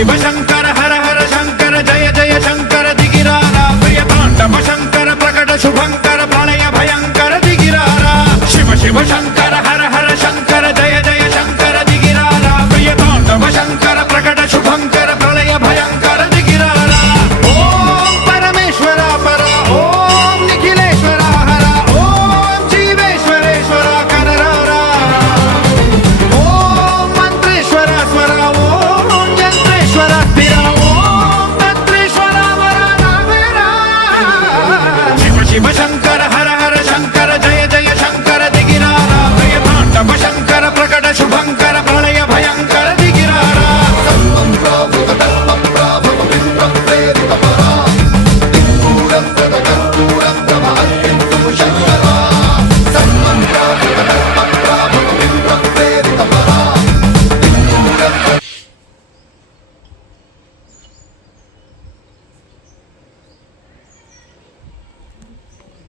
शिव शंकर हर हर शंकर जय जय शंकर दिगिरारा प्रिय तांडव शंकर प्रकट शुभंकर प्रलय भयंकर दिगिरारा शिव शिव शंकर